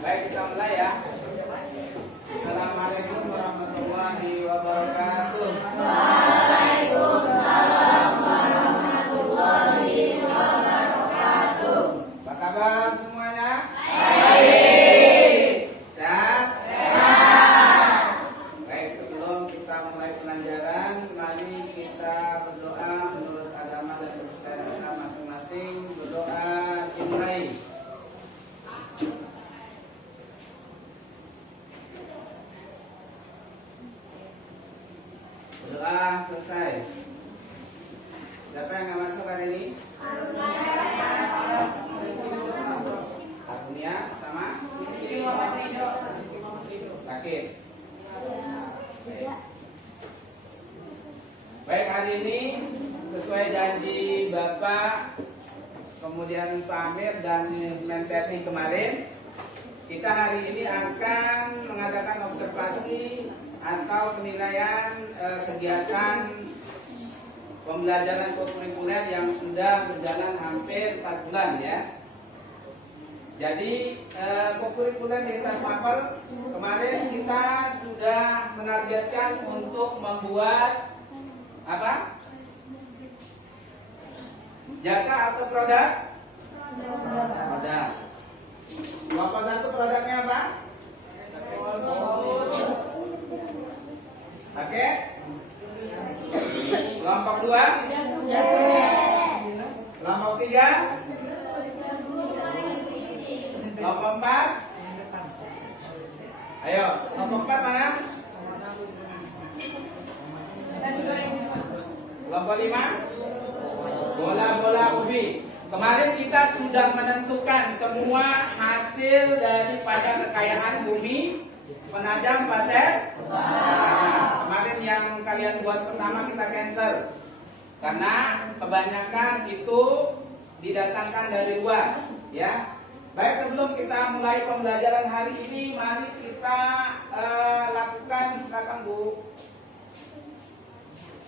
Baik, kita mulai ya. Assalamualaikum warahmatullahi wabarakatuh. Waalaikumsalam warahmatullahi wabarakatuh. Apa kabar semuanya? Baik. Sehat? Sehat. Baik, sebelum kita mulai pelajaran, mari kita berdoa menurut agama dan kepercayaan kita masing-masing. Berdoa dimulai. Doa selesai. Siapa yang nggak masuk hari ini? Arunia sama sakit. Baik, hari ini sesuai janji Bapak, kemudian Pak Amir dan Menteri kemarin, kita hari ini akan mengadakan observasi atau penilaian kegiatan pembelajaran kurikuler yang sudah berjalan hampir 4 bulan ya. Jadi kurikuler di lintas mapel kemarin kita sudah menargetkan untuk membuat apa? Jasa atau produk? Produk. Kelompok 1 produknya apa? Oke. Kelompok 2? Kelompok 3? Kelompok 4? Ayo, kelompok 4 mana? Kelompok 5? Bola-bola ubi. Kemarin kita sudah menentukan semua hasil daripada kekayaan bumi penajam pasir. Nah, kemarin yang kalian buat pertama kita cancel karena kebanyakan itu didatangkan dari luar, ya. Baik, sebelum kita mulai pembelajaran hari ini, mari kita lakukan, silakan Bu.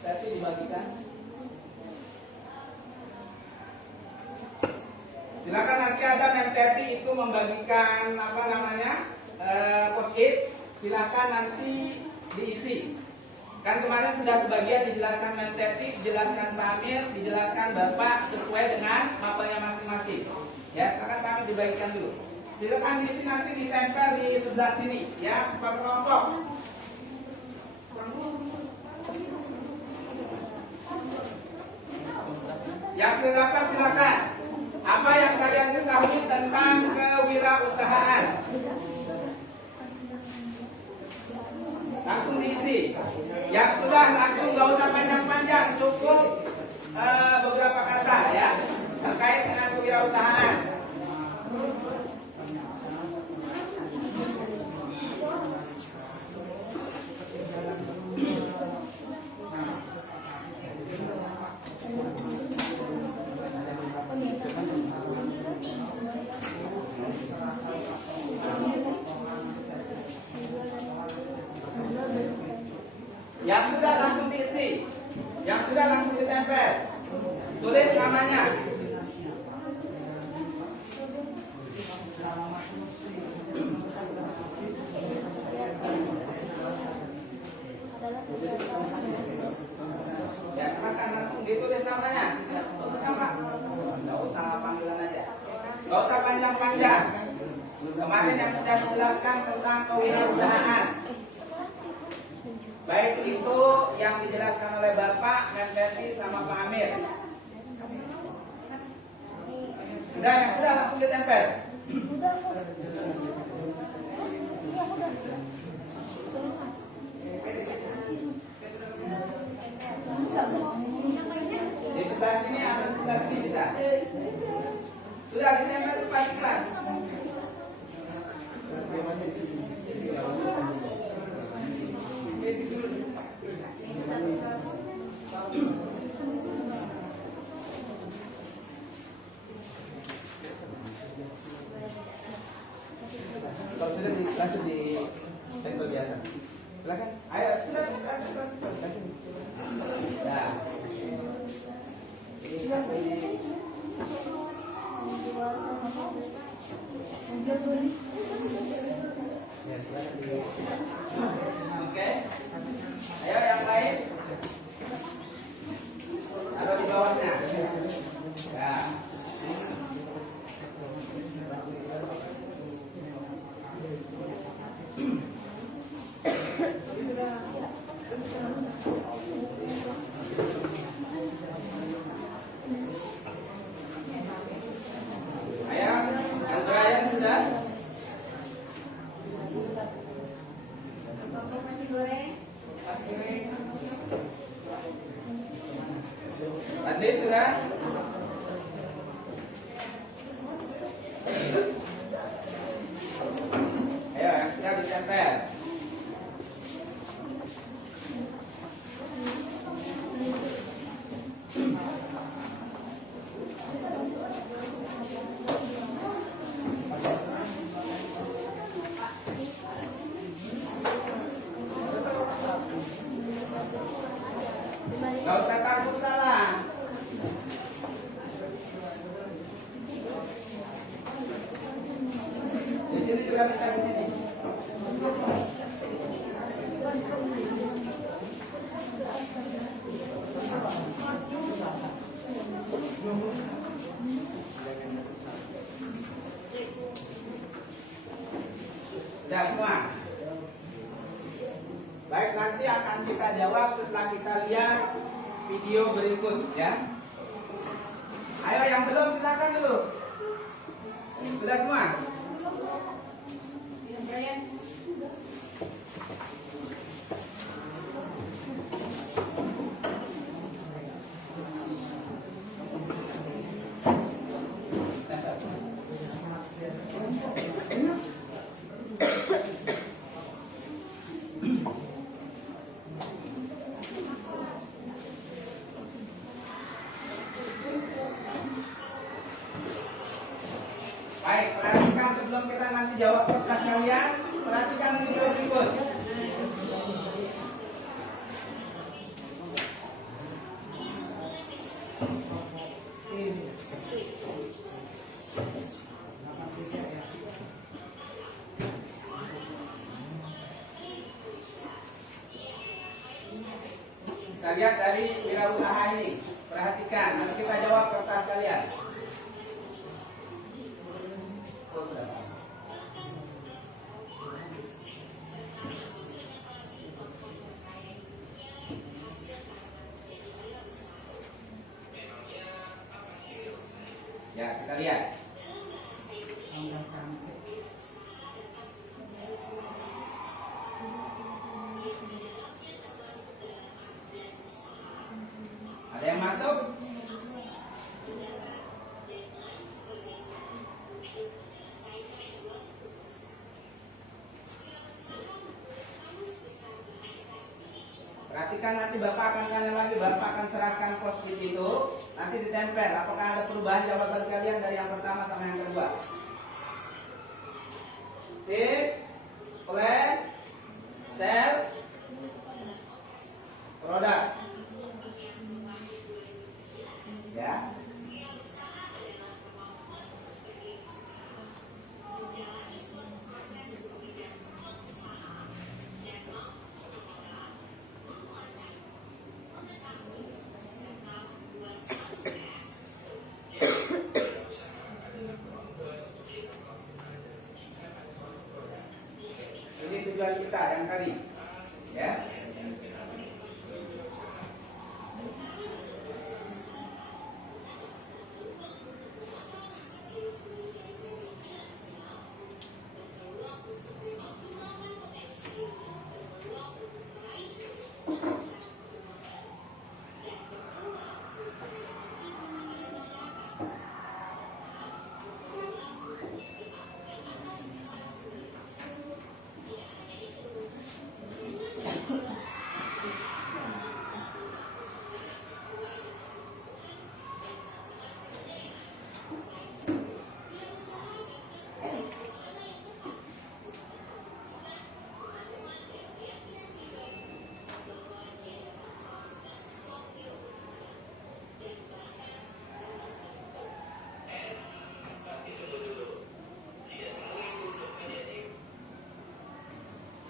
Tapi dibagikan. Silakan, nanti ada Menteri itu membagikan apa namanya post-it. Silakan nanti diisi. Kan kemarin sudah sebagian dijelaskan Menteri, dijelaskan Pak Amir, dijelaskan Bapak sesuai dengan mapelnya masing-masing. Ya, silakan kami dibagikan dulu. Silakan diisi, nanti ditempel di sebelah sini, ya, per kelompok. Yang sudah dapat silakan. Apa yang kalian ketahui tentang kewirausahaan? Langsung diisi. Yang sudah langsung, nggak usah panjang-panjang, cukup beberapa kata ya terkait dengan kewirausahaan. Yang sudah langsung diisi, yang sudah langsung ditempel, tulis namanya. namanya? Apa? Nggak usah panggilan aja. Nggak usah panjang-panjang. Kemarin yang sudah menjelaskan tentang kewirausahaan. Baik itu yang dijelaskan oleh Bapak, Mendagri sama Pak Amir. Sudah, yang sudah langsung ditempel. Di sebelah sini atau di sebelah sini bisa. Sudah ditempel itu Pak Iqbal. Kalau sudah langsung di tempel di atas. Silakan. Ayo, sudah langsung. Nah. Ini satu ini. Ya, silakan di. Oke. Ayo yang lain. Taruh di bawahnya. Ya. Ayo, yang terakhir sudah. Nasi goreng. Tadi sudah. Ayo, yang sudah ditempel. Gak usah takut salah. Di sini juga bisa di sini. Sudah semua. Baik, nanti akan kita jawab setelah kita lihat video berikut ya. Ayo yang belum silakan dulu. Sudah semua? Baik, perhatikan sebelum kita nanti jawab pertanyaan kalian, perhatikan video berikut. Kita lihat dari wirausaha ini. Perhatikan, nanti kita jawab kertas kalian. Ya, kita lihat. Ada yang masuk? Perhatikan nanti Bapak akan tanya lagi, Bapak akan serahkan post-it itu, nanti ditempel. Apakah ada perubahan jawaban kalian dari yang pertama sama yang kedua? Tip, plan, sell, produk. Ya. kita yang tadi. Ya.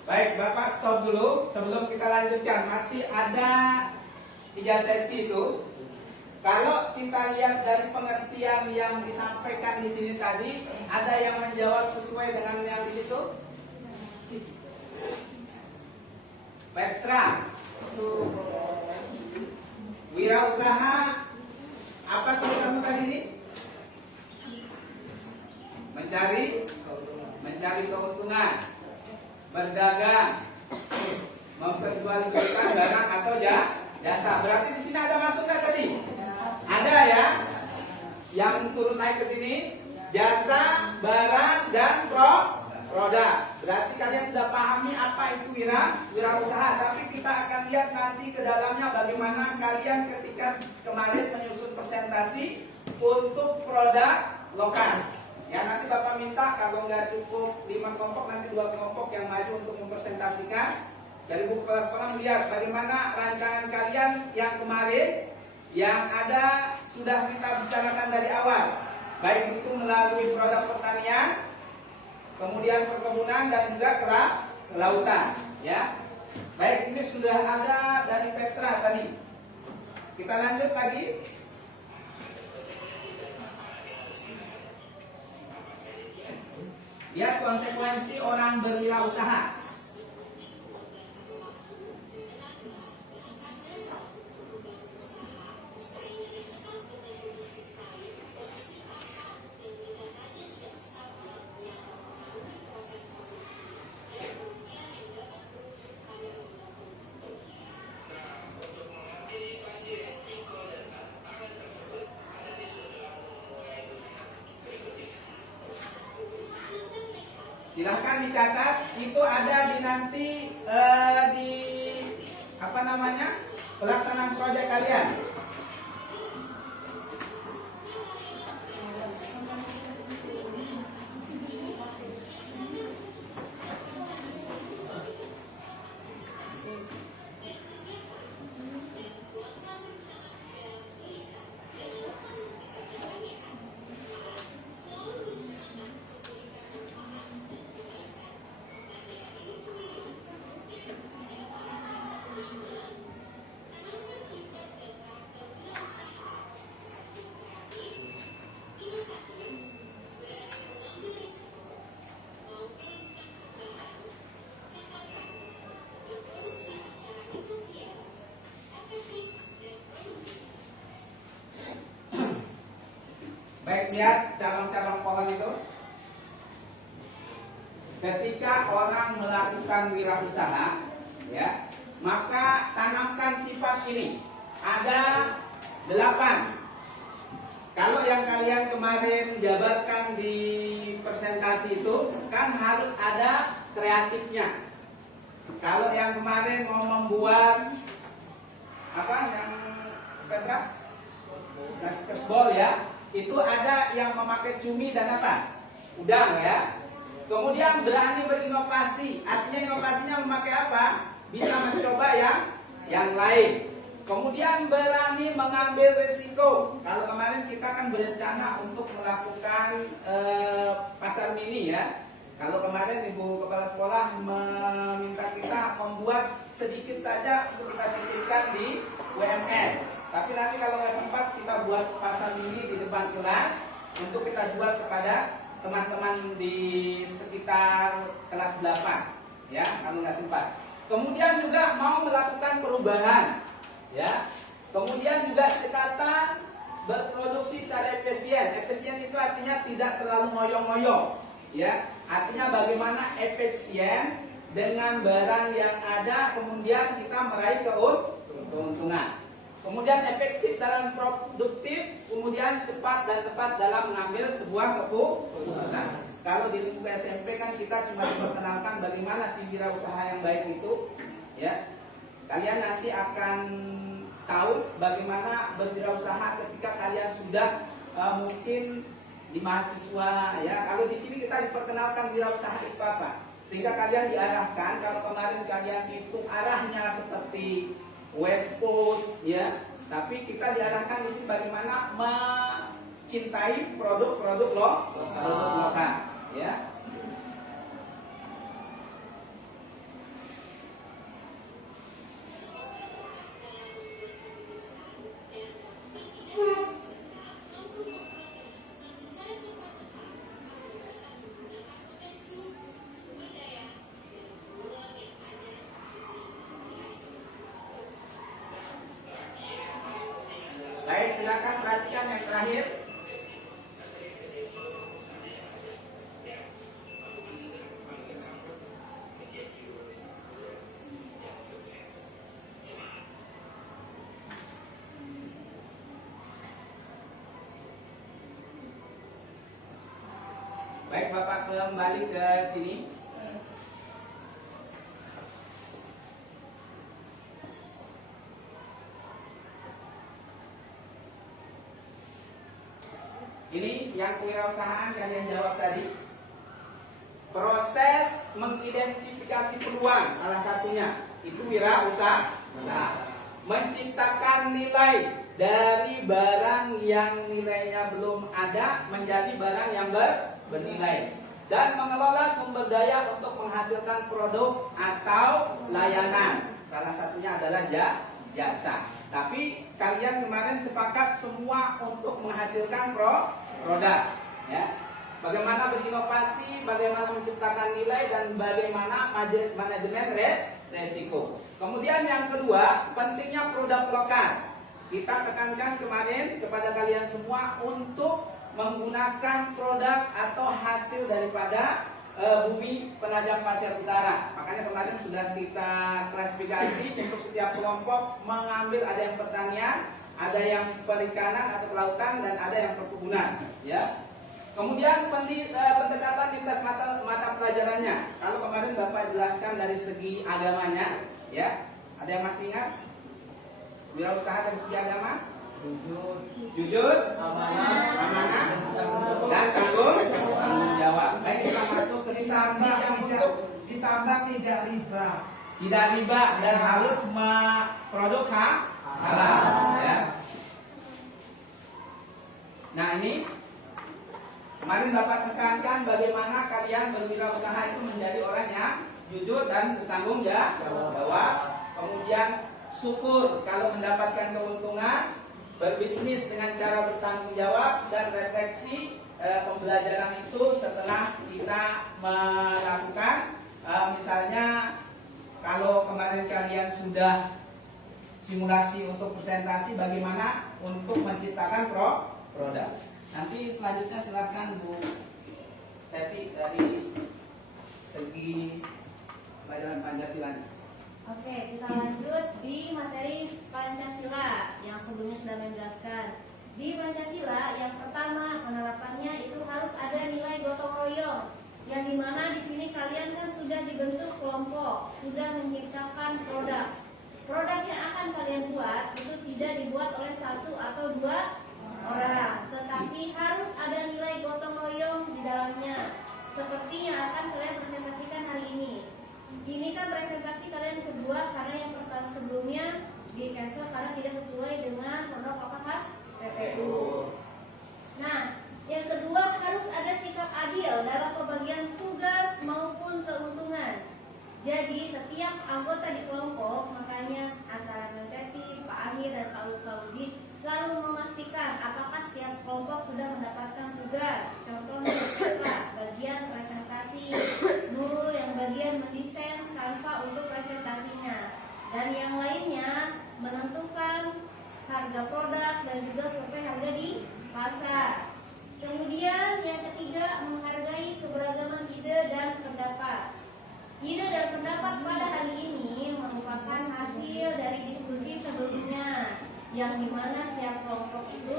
Baik, Bapak stop dulu sebelum kita lanjutkan. Masih ada 3 sesi itu. Kalau kita lihat dari pengertian yang disampaikan di sini tadi, ada yang menjawab sesuai dengan yang di situ? Petra, wirausaha, apa tulisanmu tadi ini? Mencari keuntungan, berdagang, memperjualbelikan barang atau jasa. Berarti di sini ada masuk nggak tadi? Ada ya. Yang turun naik ke sini, jasa, barang, dan produk. Berarti kalian sudah pahami apa itu wirausaha. Tapi kita akan lihat nanti ke dalamnya bagaimana kalian ketika kemarin menyusun presentasi untuk produk lokal. Ya, nanti Bapak minta kalau nggak cukup 5 kelompok, nanti 2 kelompok yang maju untuk mempresentasikan. Dari buku kelas sekolah melihat bagaimana rancangan kalian yang kemarin yang ada sudah kita bicarakan dari awal. Baik itu melalui produk pertanian, kemudian perkebunan dan juga kelautan. Ya, baik, ini sudah ada dari Petra tadi. Kita lanjut lagi. Lihat konsekuensi orang berwirausaha. Silahkan dicatat, itu ada di nanti di apa namanya pelaksanaan proyek kalian. Baik, lihat cabang-cabang pohon itu. Ketika orang melakukan wirausaha, ya, maka tanamkan sifat ini. Ada 8. Kalau yang kalian kemarin jabarkan di presentasi itu kan harus ada kreatifnya. Kalau yang kemarin mau membuat apa yang Petra? Cashball ya. Itu ada yang memakai cumi dan apa? Udang ya. Kemudian berani berinovasi. Artinya inovasinya memakai apa? Bisa mencoba yang lain. Kemudian berani mengambil risiko. Kalau kemarin kita kan berencana untuk melakukan pasar mini ya. Kalau kemarin Ibu Kepala Sekolah meminta kita membuat sedikit saja untuk kita titipkan di UMS. Tapi nanti kalau nggak sempat kita buat pasar mini di depan kelas untuk kita jual kepada teman-teman di sekitar kelas 8. ya, kalau nggak sempat. Kemudian juga mau melakukan perubahan, ya. Kemudian juga cekatan berproduksi secara efisien. Efisien itu artinya tidak terlalu ngoyo-ngoyo, ya. Artinya bagaimana efisien dengan barang yang ada, kemudian kita meraih keuntungan. Kemudian efektif dalam produktif, kemudian cepat dan tepat dalam mengambil sebuah keputusan. Kalau di lingkup SMP kan kita cuma diperkenalkan bagaimana sih wirausaha yang baik itu, ya. Kalian nanti akan tahu bagaimana berwirausaha ketika kalian sudah mungkin di mahasiswa, ya. Kalau di sini kita diperkenalkan wirausaha itu apa, sehingga kalian diarahkan. Kalau kemarin kalian itu arahnya seperti West Food, ya, tapi kita diarahkan di sini bagaimana mencintai produk-produk lokal. Ya. Baik, silakan perhatikan yang terakhir. Baik, Bapak kembali ke sini. Ini yang kewirausahaan kalian jawab tadi. Proses mengidentifikasi peluang salah satunya itu wirausaha. Nah, menciptakan nilai dari barang yang nilainya belum ada menjadi barang yang bernilai, dan mengelola sumber daya untuk menghasilkan produk atau layanan. Salah satunya adalah jasa. Tapi kalian kemarin sepakat semua untuk menghasilkan produk, ya. Bagaimana berinovasi, bagaimana menciptakan nilai, dan bagaimana manajemen resiko. Kemudian yang kedua, pentingnya produk lokal. Kita tekankan kemarin kepada kalian semua untuk menggunakan produk atau hasil daripada bumi penajam pasir utara. Makanya kemarin sudah kita klasifikasi untuk setiap kelompok mengambil, ada yang pertanian, ada yang perikanan atau kelautan, dan ada yang perkebunan, ya. Kemudian pendekatan lintas mata pelajarannya. Kalau kemarin Bapak jelaskan dari segi agamanya, ya. Ada yang masih ingat? Wirausaha dari segi agama? Jujur, amanah, dan tanggung jawab. Baik, kita masuk ke ditambah tidak riba. Tidak riba dan harus produk halal, ya. Nah, ini kemarin Bapak tekankan bagaimana kalian berwirausaha itu menjadi orang yang jujur dan bertanggung jawab. Kemudian syukur kalau mendapatkan keuntungan, berbisnis dengan cara bertanggung jawab, dan refleksi pembelajaran itu setelah kita melakukan. Misalnya kalau kemarin kalian sudah simulasi untuk presentasi, bagaimana untuk menciptakan produk. Nanti selanjutnya silakan Bu Teti dari segi pelajaran Pancasila. Oke, kita lanjut di materi Pancasila yang sebelumnya sudah menjelaskan. Di Pancasila yang pertama penerapannya itu harus ada nilai gotong royong, yang dimana di sini kalian kan sudah dibentuk kelompok, sudah menciptakan produk. Produk yang akan kalian buat itu tidak dibuat oleh satu atau dua orang, tetapi harus ada nilai gotong royong di dalamnya, seperti yang akan kalian presentasikan hari ini. Ini kan presentasi kalian kedua karena yang pertama sebelumnya di cancel karena tidak sesuai dengan produk lokal khas PPU. Nah, yang kedua harus ada sikap adil dalam pembagian tugas maupun keuntungan. Jadi setiap anggota di kelompok, makanya antara Menteri, Pak Amir dan Pak Uji selalu memastikan apakah setiap kelompok sudah mendapatkan tugas. Contohnya bagian presentasi, Nurul yang bagian mendesain dari diskusi sebelumnya, yang dimana setiap kelompok itu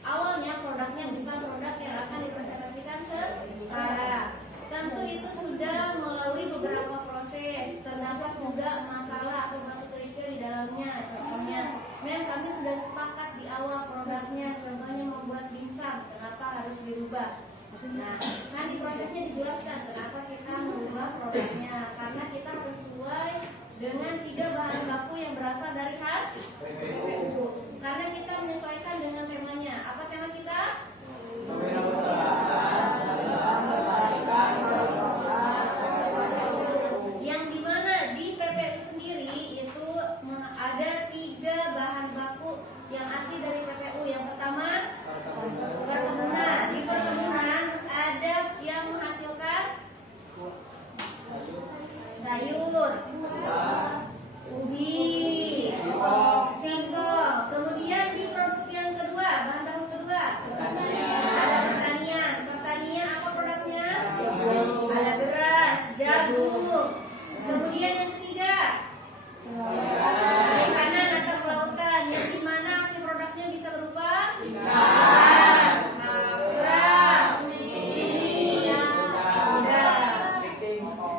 awalnya produknya bukan produk yang akan dipresentasikan sekarang. Tentu itu sudah melalui beberapa proses, terdapat juga masalah atau batu kerikil di dalamnya. Contohnya, kami sudah sepakat di awal produknya, contohnya membuat dimsum, kenapa harus dirubah? Nah, nanti prosesnya dijelaskan kenapa kita merubah produknya, karena kita harus sesuai dengan 3 bahan baku yang berasal dari khas PPU. Karena kita menyesuaikan dengan temanya. Apa tema kita? Yang dimana di PPU sendiri itu ada 3 bahan baku yang asli dari PPU. Yang pertama, perkebunan. Di perkebunan ada yang menghasilkan sayur, ubi, singkong. Kemudian di produk yang kedua, bahan baku kedua, ada pertanian. Pertanian apa produknya? Ada beras, jagung. Kemudian yang ketiga, perikanan atau kelautan, yang dimana hasil produknya bisa berupa ikan, kerang, udang,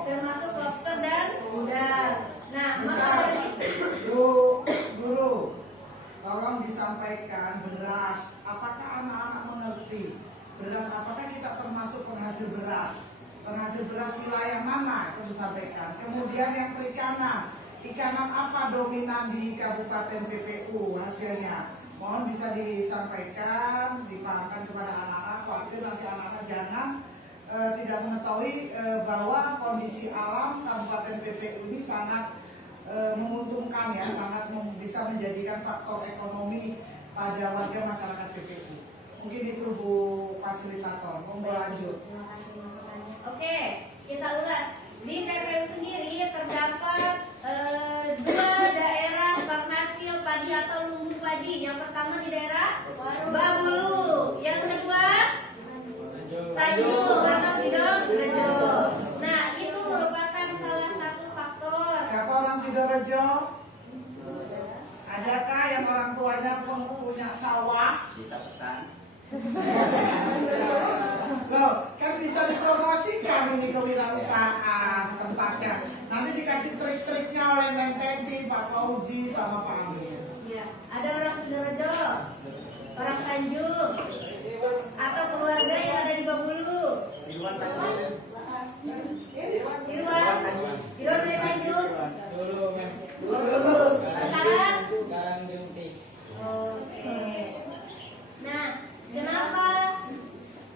termasuk lobster dan udang. Nah, maka dari Guru, tolong disampaikan beras. Apakah anak-anak mengerti? Beras apakah kita termasuk penghasil beras? Penghasil beras wilayah mana itu disampaikan. Kemudian yang perikanan, ikanan apa dominan di Kabupaten PPU hasilnya? Mohon bisa disampaikan, dipahamkan kepada anak-anak. Khawatir nanti anak-anak jangan tidak mengetahui bahwa kondisi alam Kabupaten PPU ini sangat menguntungkan ya, sangat bisa menjadikan faktor ekonomi pada warga masyarakat PPU. Mungkin itu Bu Fasilitator, monggo lanjut. Terima kasih masukannya. Oke, kita ulas. Di PPU sendiri terdapat 2 daerah penghasil padi atau lumbung padi. Yang pertama di daerah Babulu, yang kedua Tanjung atau Sidorejo. Nah, itu merupakan salah satu faktor. Siapa orang Sidorejo? Adakah yang orang tuanya punya sawah? Bisa pesan. Loh, kan bisa dipromosikan ini kewirausahaan tempatnya. Nanti dikasih trik-triknya oleh Neng Tenti, Pak Fauzi, sama Pak Amir. Ya, ada orang Sidorejo, orang Tanjung, atau keluarga yang ada di Babulu. Irwan dari Tanjung. Sekarang. Oke. Nah, kenapa?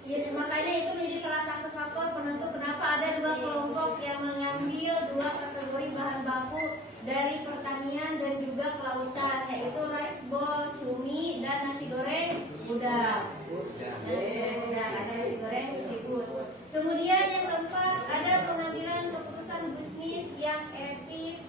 Ya, makanya itu menjadi salah satu faktor penentu kenapa ada 2 kelompok yang mengambil 2 kategori bahan baku dari pertanian dan juga kelautan, yaitu rice bowl, cumi, dan nasi goreng udang. Nasi goreng udang, ada nasi goreng seafood. Kemudian yang keempat, ada pengambilan keputusan bisnis yang etis.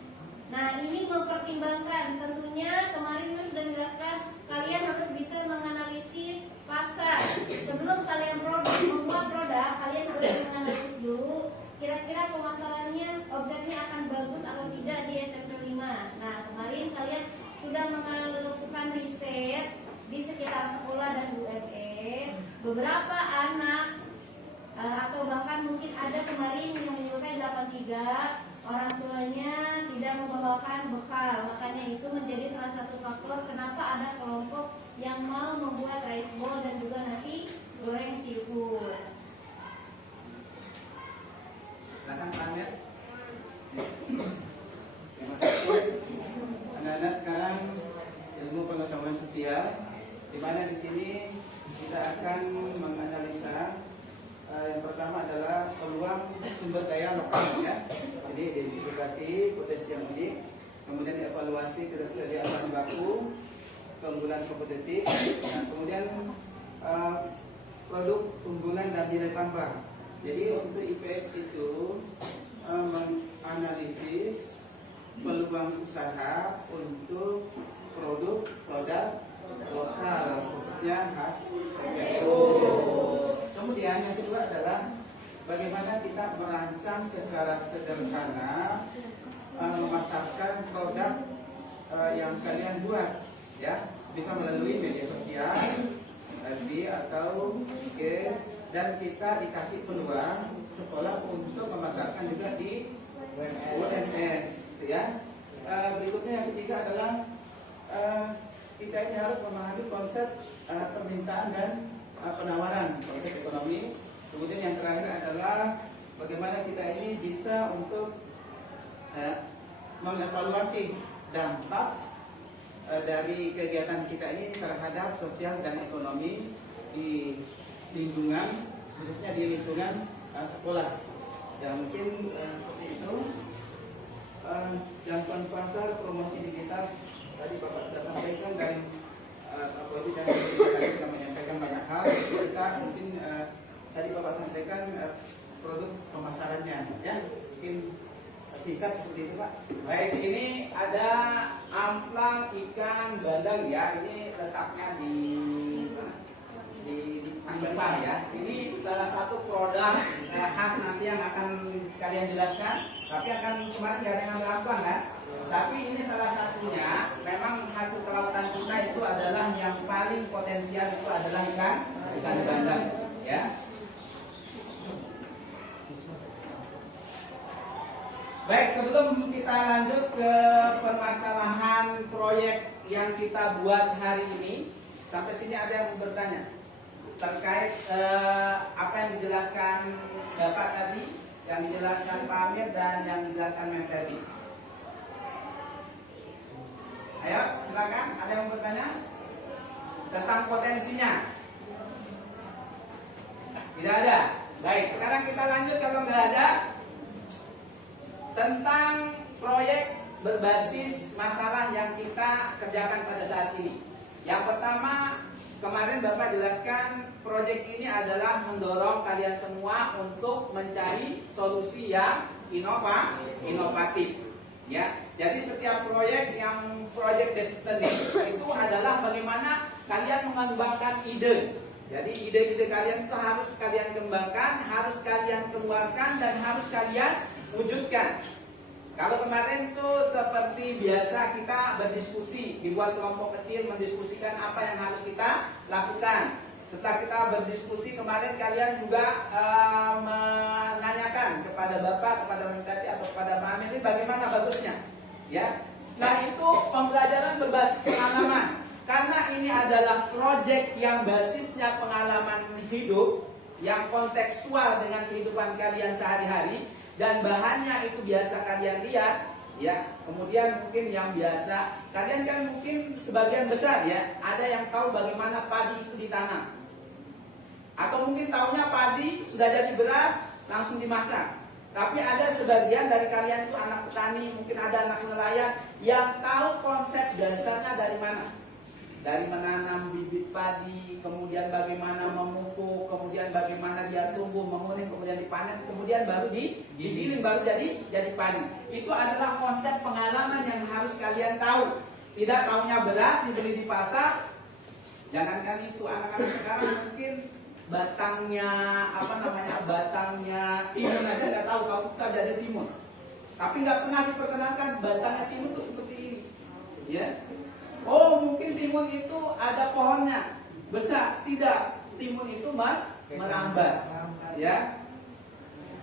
Nah, ini mempertimbangkan, tentunya kemarin saya sudah menjelaskan, kalian harus bisa menganalisis pasar. Sebelum kalian membuat produk, kalian harus menganalisis dulu kira-kira pemasarannya, objeknya akan bagus atau tidak di SMP 5. Nah, kemarin kalian sudah melakukan riset di sekitar sekolah dan UMS. Beberapa anak atau bahkan mungkin ada kemarin yang menyebutkan 83 orang tuanya tidak membawakan bekal. Makanya itu menjadi salah satu faktor kenapa ada kelompok yang mau membuat rice bowl dan juga nasi goreng seafood. Silakan Pak Amir. Terima kasih. Anak-anak sekarang ilmu pengetahuan sosial, di mana di sini kita akan menganalisa yang pertama adalah peluang sumber daya lokal ya. Jadi identifikasi potensi yang unik, kemudian evaluasi ketersediaan bahan baku, keunggulan kompetitif, nah, kemudian produk unggulan dan nilai tambah. Jadi untuk IPS itu menganalisis peluang usaha untuk produk lokal khususnya khas PPU. Kemudian yang kedua adalah bagaimana kita merancang secara sederhana memasarkan produk yang kalian buat, ya, bisa melalui media sosial, FB atau IG, dan kita dikasih peluang sekolah untuk memasarkan juga di UNS, ya. Berikutnya yang ketiga adalah kita ini harus memahami konsep permintaan dan penawaran, konsep ekonomi. Kemudian yang terakhir adalah bagaimana kita ini bisa untuk mengevaluasi dampak dari kegiatan kita ini terhadap sosial dan ekonomi di lingkungan, khususnya di lingkungan sekolah. Ya mungkin seperti itu. Jangkauan pasar, promosi digital tadi Bapak sudah sampaikan, dan Pak Bodi dan tadi sudah menyampaikan banyak hal. Kita mungkin tadi Bapak sampaikan produk pemasarannya, ya mungkin singkat seperti itu Pak. Baik, ini ada amplang ikan bandeng ya. Ini letaknya di depan ya. Ini salah satu produk khas nanti yang akan kalian jelaskan. Tapi akan kemarin tidak ada yang melakukan kan. Tapi ini salah satunya. Memang hasil kelautan kita itu adalah yang paling potensial itu adalah ikan bandeng ya. Baik, sebelum kita lanjut ke permasalahan proyek yang kita buat hari ini, sampai sini ada yang bertanya terkait apa yang dijelaskan Bapak tadi, yang dijelaskan Pak Amir dan yang dijelaskan Mem tadi. Ayo, silakan. Ada yang bertanya tentang potensinya? Tidak ada. Baik, sekarang kita lanjut kalau nggak ada. Tentang proyek berbasis masalah yang kita kerjakan pada saat ini. Yang pertama, kemarin Bapak jelaskan proyek ini adalah mendorong kalian semua untuk mencari solusi yang inovatif. Ya, jadi setiap proyek yang proyek destiny itu adalah bagaimana kalian mengembangkan ide. Jadi ide-ide kalian itu harus kalian kembangkan, harus kalian keluarkan, dan harus kalian wujudkan. Kalau kemarin itu seperti biasa kita berdiskusi, dibuat kelompok kecil mendiskusikan apa yang harus kita lakukan. Setelah kita berdiskusi kemarin, kalian juga menanyakan kepada Bapak, kepada Menteri atau kepada Pak Amir ini bagaimana bagusnya. Ya, setelah itu pembelajaran berbasis pengalaman. Karena ini adalah proyek yang basisnya pengalaman hidup, yang kontekstual dengan kehidupan kalian sehari-hari, dan bahannya itu biasa kalian lihat, ya. Kemudian mungkin yang biasa, kalian kan mungkin sebagian besar ya, ada yang tahu bagaimana padi itu ditanam. Atau mungkin tahunya padi sudah jadi beras, langsung dimasak. Tapi ada sebagian dari kalian itu anak petani, mungkin ada anak nelayan yang tahu konsep dasarnya dari mana. Dari menanam bibit padi, kemudian bagaimana memupuk, kemudian bagaimana dia tumbuh, menguning, kemudian dipanen, kemudian baru digiling, baru jadi padi. Itu adalah konsep pengalaman yang harus kalian tahu. Tidak tahunya beras dibeli di pasar. Jangankan itu, anak-anak sekarang mungkin batangnya batangnya timun aja nggak tahu kalau kita dari timun. Tapi nggak pernah diperkenalkan batangnya timun itu seperti ini, ya. Oh, mungkin timun itu ada pohonnya besar. Tidak, timun itu merambat, ya.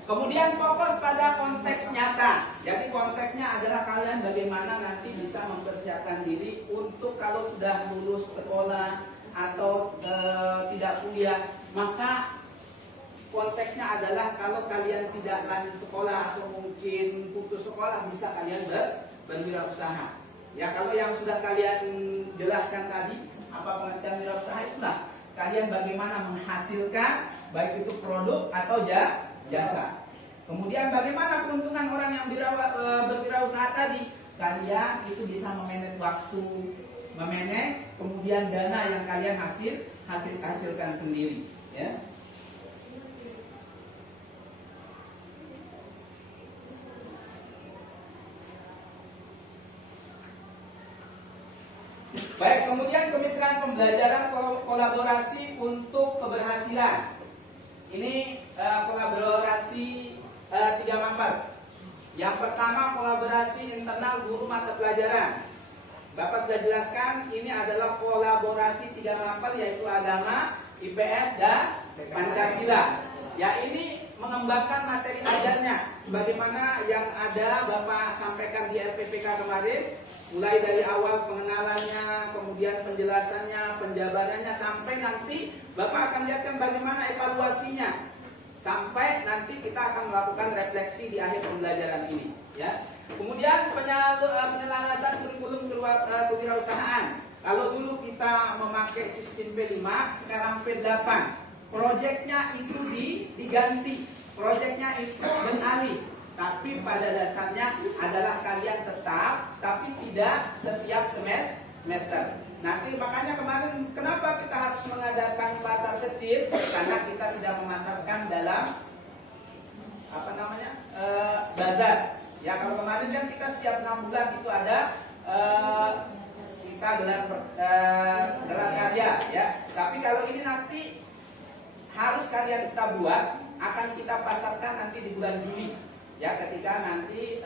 Kemudian fokus pada konteks nyata. Jadi konteksnya adalah kalian bagaimana nanti bisa mempersiapkan diri untuk kalau sudah lulus sekolah atau tidak kuliah. Maka konteksnya adalah kalau kalian tidak lanjut sekolah atau mungkin putus sekolah, bisa kalian berwirausaha. Ya, kalau yang sudah kalian jelaskan tadi, apa pengertian wirausaha, itulah kalian bagaimana menghasilkan baik itu produk atau jasa. Kemudian bagaimana keuntungan orang yang berwirausaha tadi? Kalian itu bisa memanage waktu, memanage kemudian dana yang kalian hasilkan sendiri, ya. Baik, kemudian kemitraan pembelajaran kolaborasi untuk keberhasilan. Ini kolaborasi 3 manfaat. Yang pertama, kolaborasi internal guru mata pelajaran. Bapak sudah jelaskan ini adalah kolaborasi 3 mapel yaitu agama, IPS dan Pancasila. Ya, ini mengembangkan materi ajarnya sebagaimana yang ada Bapak sampaikan di LPPK kemarin, mulai dari awal pengenalannya, kemudian penjelasannya, penjabarannya, sampai nanti Bapak akan lihatkan bagaimana evaluasinya, sampai nanti kita akan melakukan refleksi di akhir pembelajaran ini, ya. Kemudian penyelarasan kurikulum kewirausahaan. Kalau dulu kita memakai sistem P5, sekarang P8. Proyeknya itu diganti, proyeknya itu beralih. Tapi pada dasarnya adalah kalian tetap, tapi tidak setiap semester. Nanti makanya kemarin kenapa kita harus mengadakan pasar kecil? Karena kita tidak memasarkan dalam bazar. Ya, kalau kemarin kan kita setiap 6 bulan itu ada kita gelar karya, ya. Tapi kalau ini nanti harus kalian kita buat, akan kita pasarkan nanti di bulan Juli, ya, ketika nanti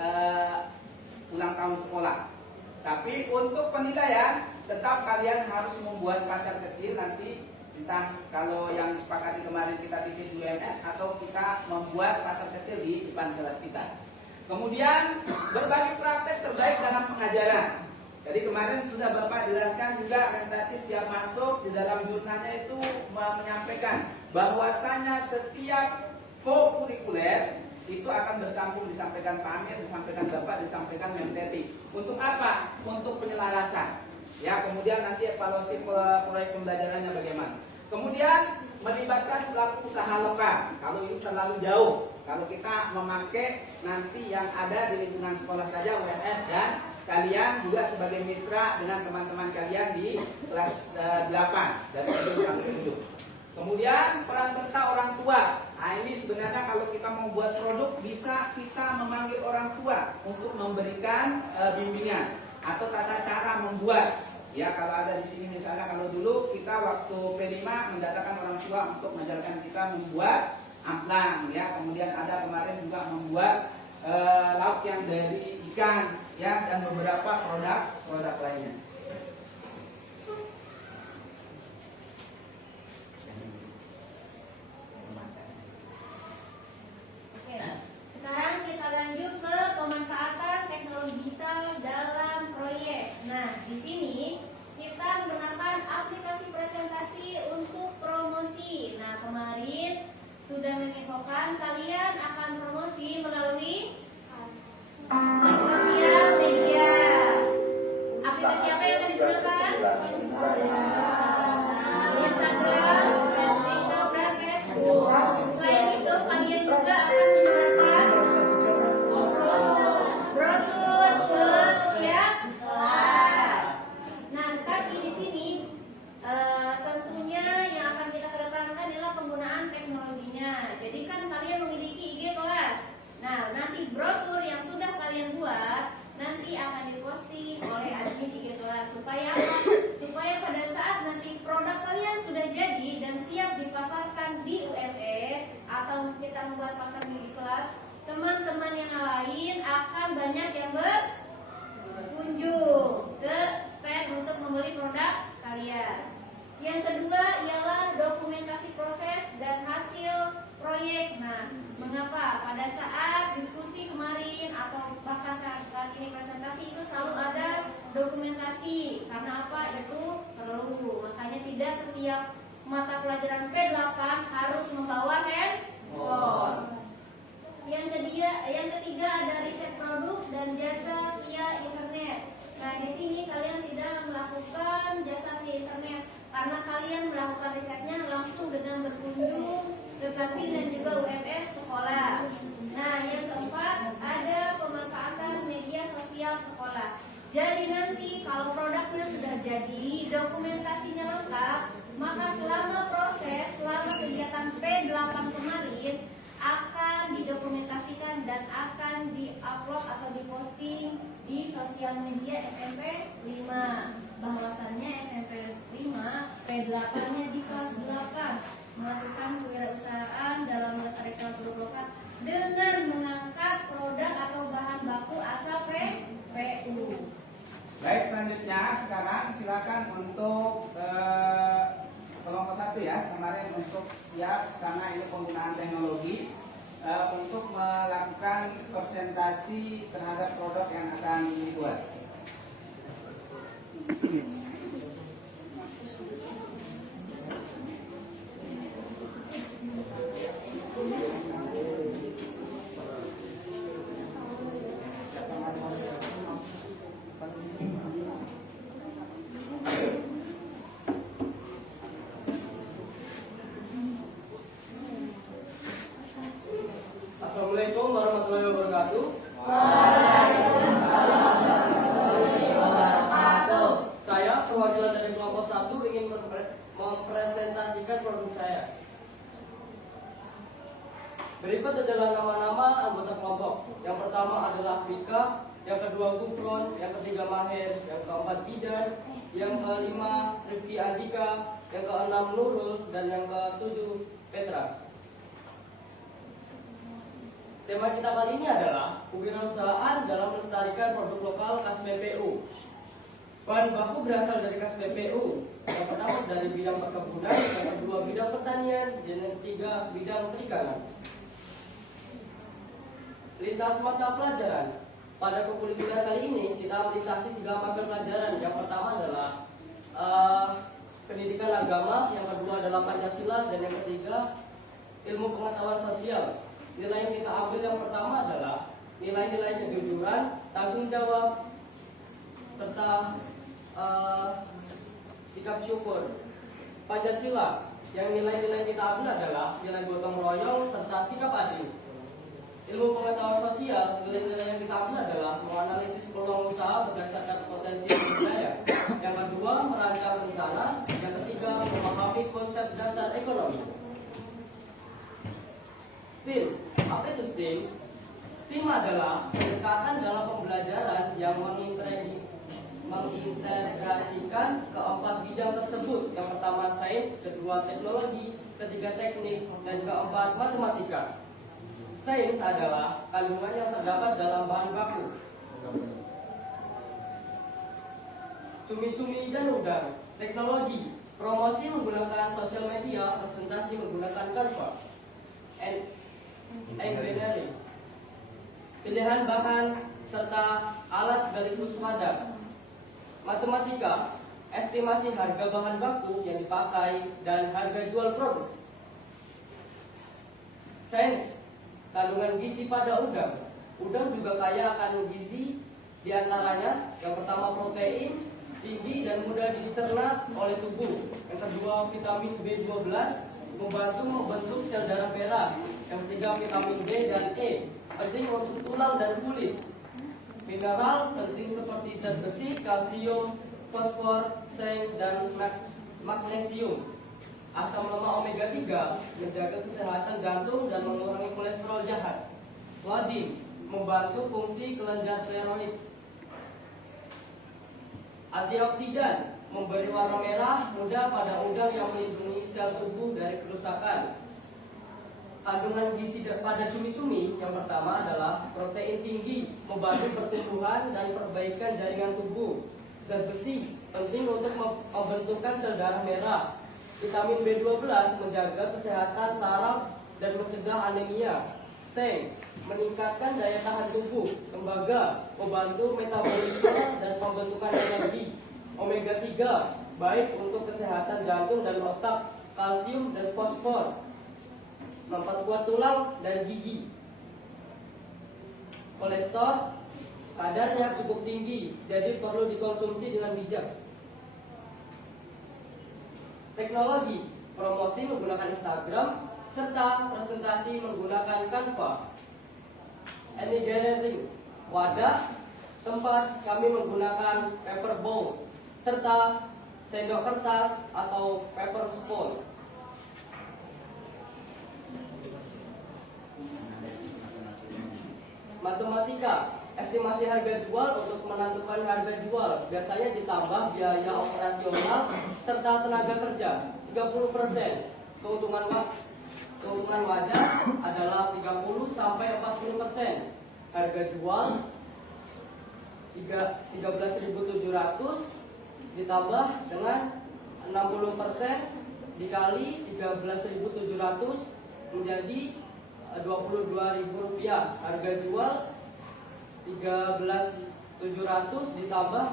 ulang tahun sekolah. Tapi untuk penilaian tetap kalian harus membuat pasar kecil nanti, entah kalau yang disepakati kemarin kita titip di UMS atau kita membuat pasar kecil di depan kelas kita. Kemudian berbagi praktek terbaik dalam pengajaran. Jadi kemarin sudah Bapak jelaskan juga, tadi setiap masuk di dalam jurnalnya itu menyampaikan bahwasanya setiap co-kurikuler itu akan bersambung, disampaikan Pak Amir, disampaikan Bapak, disampaikan Menteti. Untuk apa? Untuk penyelarasan. Ya, kemudian nanti evaluasi proyek pembelajarannya bagaimana. Kemudian melibatkan pelaku usaha lokal. Kalau ini terlalu jauh, kalau kita memakai nanti yang ada di lingkungan sekolah saja, UMS, dan kalian juga sebagai mitra dengan teman-teman kalian di kelas 8 dari 1 sampai 7. Kemudian peran serta orang tua. Nah, ini sebenarnya kalau kita mau buat produk bisa kita memanggil orang tua untuk memberikan bimbingan atau tata cara membuat. Ya, kalau ada di sini misalnya, kalau dulu kita waktu P5 mendatangkan orang tua untuk mengajarkan kita membuat amplang, ya. Kemudian ada kemarin juga membuat lauk yang dari ikan, ya, dan beberapa produk lainnya. Oke, sekarang kita lanjut ke pemanfaatan teknologi digital dalam proyek. Nah, di sini kita menggunakan aplikasi presentasi untuk promosi. Nah, kemarin sudah menginfokan kalian akan promosi melalui sosial media. Aplikasi apa yang akan digunakan? Instagram, TikTok, dan Facebook. Selain itu, kalian juga akan menyebarkan brosur ke setiap kelas. Nah, tapi di sini tentunya yang akan kita kedepankan adalah penggunaan teknologinya. Jadi kan kalian memiliki IG kelas. Nah, nanti brosur yang sudah kalian buat nanti akan diposting oleh admin IG kelas. Supaya apa? Supaya pada saat nanti produk kalian sudah jadi dan siap dipasarkan di UMS atau kita membuat pasar di kelas, teman-teman yang lain akan banyak yang berkunjung ke stand untuk membeli produk kalian. Yang kedua ialah dokumentasi proses dan hasil proyek. Nah, mengapa pada saat diskusi kemarin atau bahkan saat ini presentasi itu selalu ada dokumentasi? Karena apa? Itu perlu. Makanya tidak setiap mata pelajaran P8 harus membawa handphone. Yang ketiga ada riset produk dan jasa via internet. Nah, di sini kalian tidak melakukan jasa via internet karena kalian melakukan risetnya langsung dengan berkunjung ke kantin dan juga UMS sekolah. Nah, yang keempat ada pemanfaatan media sosial sekolah. Jadi nanti kalau produknya sudah jadi, dokumentasinya lengkap, maka selama proses, selama kegiatan P8 kemarin akan didokumentasikan dan akan diupload atau diposting di sosial media SMP 5. Bahwasannya SMP 5 P8-nya di kelas 8 melakukan kewirausahaan dalam melestarikan produk lokal dengan mengangkat produk atau bahan baku asal PPU. Baik, selanjutnya penggunaan teknologi untuk melakukan presentasi terhadap produk yang akan dibuat. Assalamualaikum warahmatullahi wabarakatuh. Saya perwakilan dari kelompok 1 ingin mempresentasikan produk saya. Berikut adalah nama-nama anggota kelompok. Yang pertama adalah Rika, yang kedua Gufron, yang ketiga Maher, yang keempat Zidan, yang kelima Rifki Andika, yang keenam Nurul, dan yang ketujuh Petra. Tema kita kali ini adalah kewirausahaan dalam melestarikan produk lokal khas BPU. Bahan baku berasal dari khas BPU. Yang pertama dari bidang perkebunan, yang kedua bidang pertanian, dan yang ketiga bidang perikanan. Lintas mata pelajaran. Pada kuliah kali ini kita melintasi 3 mata pelajaran. Yang pertama adalah pendidikan agama, yang kedua adalah Pancasila, dan yang ketiga ilmu pengetahuan sosial. Nilai yang kita ambil yang pertama adalah nilai-nilai kejujuran, tanggung jawab, serta sikap syukur. Pancasila, yang nilai-nilai kita ambil adalah nilai gotong royong serta sikap adil. Ilmu pengetahuan sosial, nilai-nilai yang kita ambil adalah menganalisis peluang usaha berdasarkan potensi budaya. Yang kedua, merancang rencana. Yang ketiga, memahami konsep dasar ekonomi. STEAM. Apa itu STEAM? STEAM adalah pendekatan dalam pembelajaran yang mengintegrasikan keempat bidang tersebut. Yang pertama sains, kedua teknologi, ketiga teknik, dan keempat matematika. Sains adalah kandungan yang terdapat dalam bahan baku. Cumi-cumi dan udang. Teknologi, promosi menggunakan sosial media, presentasi menggunakan Canva. Engineering, pilihan bahan serta alat sekaligus wadah. Matematika, estimasi harga bahan baku yang dipakai dan harga jual produk. Sains, kandungan gizi pada udang. Udang juga kaya akan gizi, diantaranya yang pertama protein tinggi dan mudah dicerna oleh tubuh. Yang kedua vitamin B12 membantu membentuk sel darah merah. Yang ketiga vitamin D dan E penting untuk tulang dan kulit. Mineral penting seperti zat besi, kalsium, fosfor, zinc, dan magnesium. Asam lemak omega 3 menjaga kesehatan jantung dan mengurangi kolesterol jahat. Wadin membantu fungsi kelenjar tiroid. Antioksidan memberi warna merah muda pada udang yang melindungi sel tubuh dari kerusakan. Kandungan gizi pada cumi-cumi yang pertama adalah protein tinggi, membantu pertumbuhan dan perbaikan jaringan tubuh. Zat besi penting untuk membentukkan sel darah merah. Vitamin B12 menjaga kesehatan saraf dan mencegah anemia. Zinc meningkatkan daya tahan tubuh. Tembaga membantu metabolisme dan pembentukan energi. Omega 3 baik untuk kesehatan jantung dan otak. Kalsium dan fosfor memperkuat tulang dan gigi. Kolesterol kadarnya cukup tinggi, jadi perlu dikonsumsi dengan bijak. Teknologi, promosi menggunakan Instagram, serta presentasi menggunakan Canva. Engineering, wadah, tempat kami menggunakan paper bowl, serta sendok kertas atau paper spoon. Matematika, estimasi harga jual untuk menentukan harga jual biasanya ditambah biaya operasional serta tenaga kerja 30%. Keuntungan wajar adalah 30 sampai 40%. Harga jual 13.700 ditambah dengan 60% dikali 13.700 menjadi Rp22.000. Harga jual 13.700 ditambah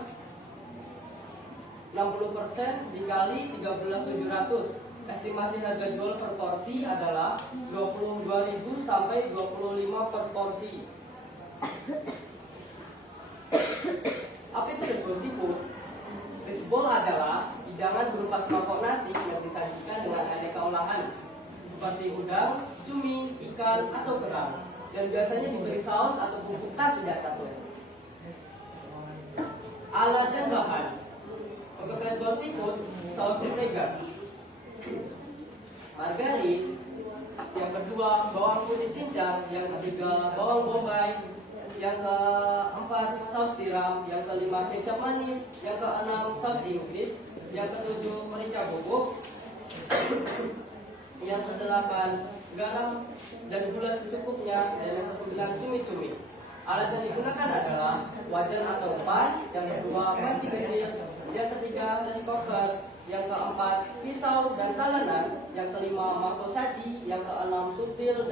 60% dikali 13.700. Estimasi harga jual per porsi adalah 22.000 sampai 25 per porsi. Apa itu risbol seafood? Risbol adalah hidangan berupa semangkok nasi yang disajikan dengan aneka olahan seperti udang, cumi, ikan, atau kerang, dan biasanya diberi saus atau bumbu khas di atasnya. Alat dan bahan untuk risbol seafood: saus mentega, margarin, yang kedua bawang putih cincang, yang ketiga bawang bombay, yang keempat saus tiram, yang kelima kecap manis, yang keenam saus Inggris, yang ketujuh merica bubuk, yang kedelapan garam dan gula secukupnya, dan yang kesembilan cumi-cumi. Alat yang digunakan adalah wajan atau pan, yang kedua panci kecil, yang ketiga rice cooker, yang keempat pisau dan talenan, yang kelima mangkok saji, yang keenam sutil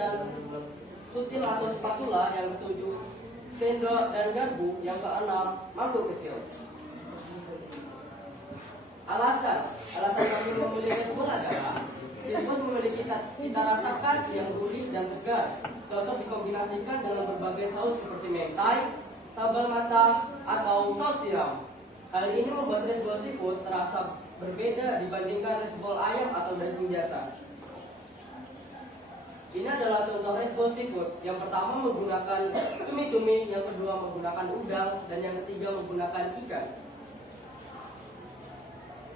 atau spatula, yang ketujuh sendok dan garpu, yang keenam mangkuk kecil. Alasan kami memilih risbol adalah risbol memiliki cita rasa khas yang gurih dan segar, cocok dikombinasikan dengan berbagai saus seperti mentai, sambal mata, atau saus tiram. Hal ini membuat risbol seafood terasa berbeda dibandingkan risbol ayam atau daging biasa. Ini adalah contoh risbol seafood. Yang pertama menggunakan cumi-cumi, yang kedua menggunakan udang, dan yang ketiga menggunakan ikan.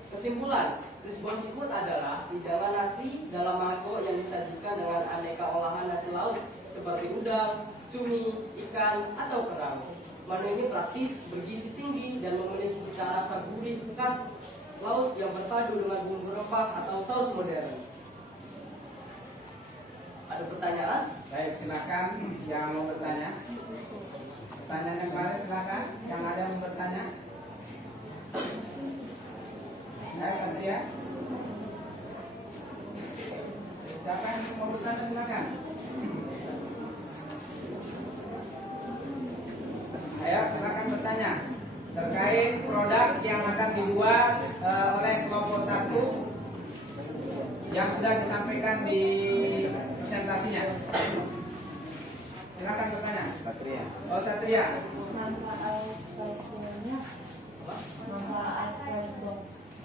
Kesimpulan, risbol seafood adalah hidangan nasi dalam mangkok yang disajikan dengan aneka olahan nasi laut seperti udang, cumi, ikan, atau kerang. Menu ini praktis, bergizi tinggi, dan memiliki cita rasa gurih khas laut yang berpadu dengan bumbu rempah atau saus modern. Ada pertanyaan? Baik, silakan yang mau bertanya. Pertanyaan yang lain silakan. Yang ada yang mau bertanya? Ya, Satria. Siapa yang mau bertanya silakan. Ayo, silakan bertanya terkait produk yang akan dibuat oleh kelompok 1 yang sudah disampaikan di presentasinya. Silakan bertanya. Satria. Oh, Satria.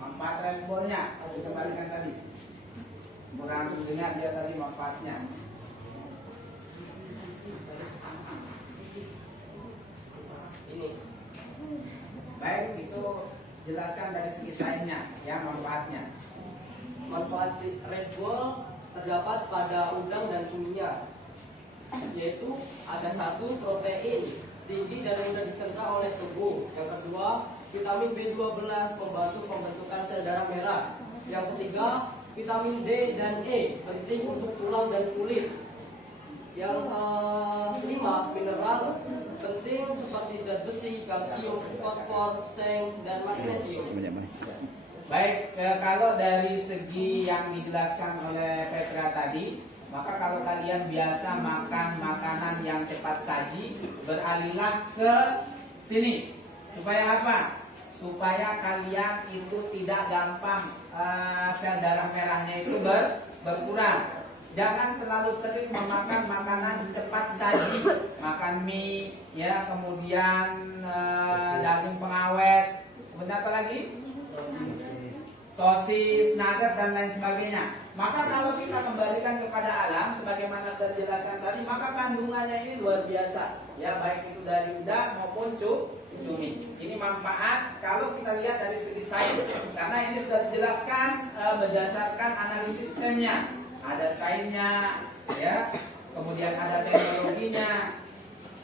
Manfaat responnya harus dikembalikan tadi. Kurang dengar dia tadi manfaatnya. Ini Baik, itu jelaskan dari segi sainsnya, ya, manfaatnya. manfaat risbol terdapat pada udang dan cuminya, yaitu ada satu, protein tinggi dan mudah dicerna oleh tubuh. Yang kedua, vitamin B12 membantu pembentukan sel darah merah. Yang ketiga, vitamin D dan E penting untuk tulang dan kulit. Yang kelima, mineral penting seperti zat besi, kalsium, fosfor, seng, dan magnesium. Baik, kalau dari segi yang dijelaskan oleh Petra tadi, maka kalau kalian biasa makan makanan yang cepat saji, beralihlah ke sini. Supaya apa? Supaya kalian itu tidak gampang sel darah merahnya itu berkurang. Jangan terlalu sering memakan makanan cepat saji, makan mie, ya, kemudian daging pengawet, kemudian apa lagi? Sosis, nugget, dan lain sebagainya. Maka kalau kita kembalikan kepada alam, sebagaimana sudah dijelaskan tadi, maka kandungannya ini luar biasa. Ya, baik itu dari udang maupun cumi. Ini manfaat kalau kita lihat dari segi sains, karena ini sudah dijelaskan berdasarkan analisis sistemnya. Ada sainsnya, ya, kemudian ada teknologinya,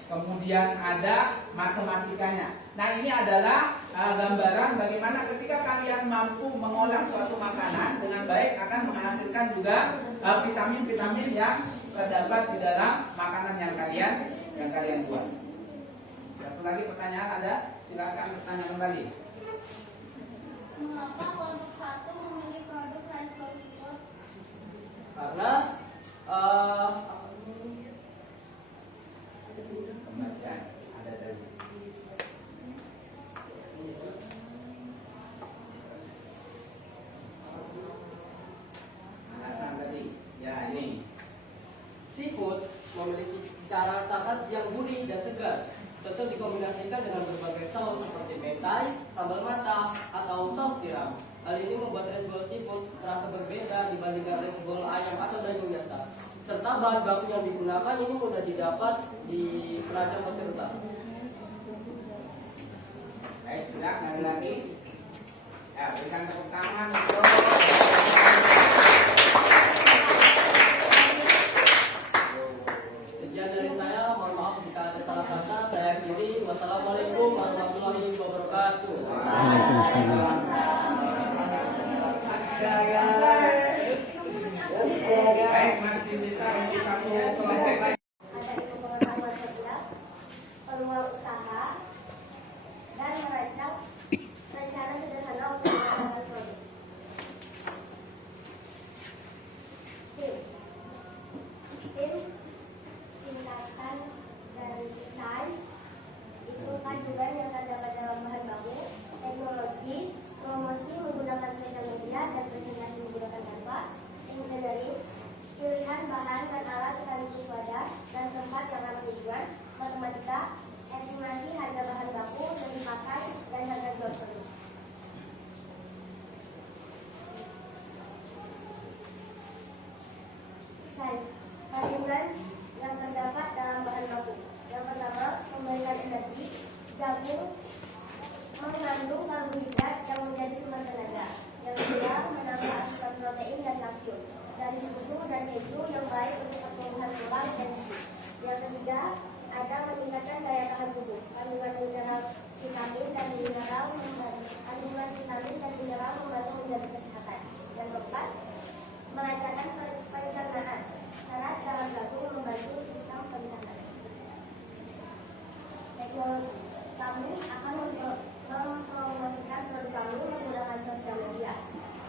kemudian ada matematikanya. Nah, ini adalah gambaran bagaimana ketika kalian mampu mengolah suatu makanan dengan baik akan menghasilkan juga vitamin-vitamin yang terdapat di dalam makanan yang kalian buat. Satu lagi pertanyaan ada? Silakan bertanya kembali. Mengapa kelompok 1 memilih produk rice bowl seafood? Karena Kembalikan. Ada dari. Alasan tadi. Ya ini. Seafood memiliki cita rasa yang gurih dan segar. Tentu dikombinasikan dengan berbagai saus seperti mentai, sambal mata, atau saus tiram. Hal ini membuat rice seafood terasa berbeda dibandingkan rice ayam atau daging biasa. Serta bahan baku yang digunakan ini mudah didapat di Penajam Pasir Utara. Baik, silakan ada lagi. Ya, berikan tepuk tangan. Sekian dari saya, mohon maaf jika ada salah kata. Saya akhiri. Wassalamualaikum warahmatullahi wabarakatuh. Waalaikumsalam. Baik, masih bisa membuka kelompok lain. Ada ilmu pengetahuan sosial, peluang usaha, dan merancang rencana sederhana untuk mengembangkan produk. STEM singkatan dari sains, itu kandungan yang terdapat dalam bahan baku, teknologi, promosi menggunakan sosial media dan presentasi menggunakan Canva, engineering, pilihan bahan dan alat sekaligus wadah dan tempat yang ramah tujuan, matematika, estimasi harga bahan baku yang dipakai dan harga jual produk. Sains, kandungan yang terdapat dalam bahan baku. Yang pertama, memberikan energi, jagung mengandung karbohidrat yang menjadi sumber tenaga. Yang kedua, menambah asupan protein dan kalsium dari susu dan keju yang baik untuk pertumbuhan tulang dan gigi. Yang ketiga, ada meningkatkan daya tahan tubuh. Kandungan mineral vitamin dan mineral membantu menjaga kesehatan. Yang keempat, melancarkan pencernaan. Syarat dalam jagung membantu sistem pencernaan. Teknologi, kami akan mempromosikan produk kami menggunakan sosial media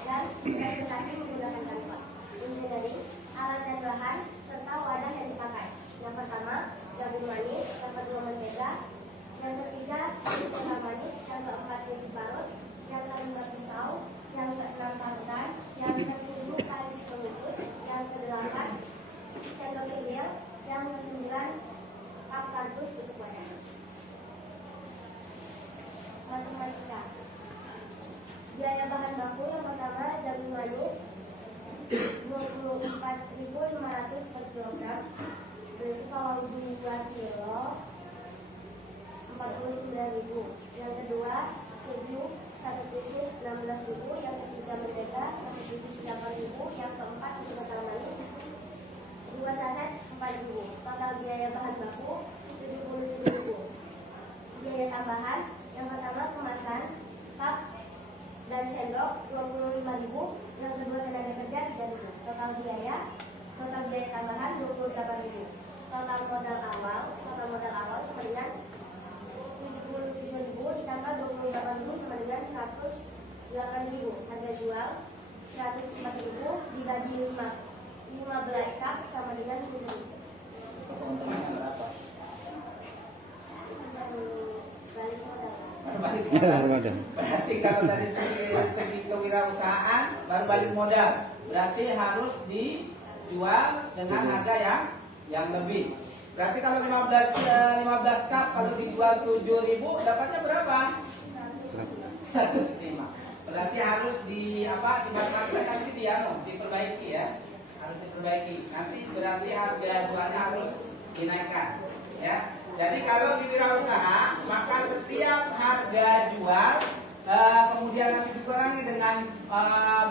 dan presentasi menggunakan Canva. Engineering, alat dan bahan serta wadah yang dipakai. Yang pertama, jagung manis. Yang kedua, mentega. Yang ketiga, mentega manis. Yang keempat, keju parut. Yang kelima, pisau. Yang keenam, parutan. Yang ketujuh, kayu pengukus. Yang kedelapan, sendok kecil. Yang kesembilan, kap kardus untuk wadah. Matematika. Biaya bahan baku yang pertama, jagung manis 24.500 per kilogram. Berarti kalau 2 kilo 49.000. Yang kedua, keju 1 pieces 16.000. Yang ketiga, mentega 1 pieces 8.000. Yang keempat, untuk kental manis 2 saset 4.000. Total biaya bahan baku 77.000. Biaya tambahan yang pertama, kemasan, cup dan sendok 25.000. Yang kedua, tenaga kerja 3.000. Total biaya tambahan 28.000. Total modal awal sama dengan 77.000 ditambah 28.000 sama dengan 108.000. Harga jual 104.000 dibagi 15 cup sama dengan 7.000. Keuntungannya berapa? Balik modal. Berarti kalau dari segi kewirausahaan baru balik modal, berarti harus dijual dengan harga yang lebih. Berarti kalau 15 cup kalau dijual 7.000 dapatnya berapa? 105. Berarti harus dibatalkan nanti diperbaiki ya. Harus diperbaiki. Nanti berarti harga jualnya harus dinaikkan ya. Jadi kalau di wirausaha maka setiap harga jual kemudian nanti dikurangi dengan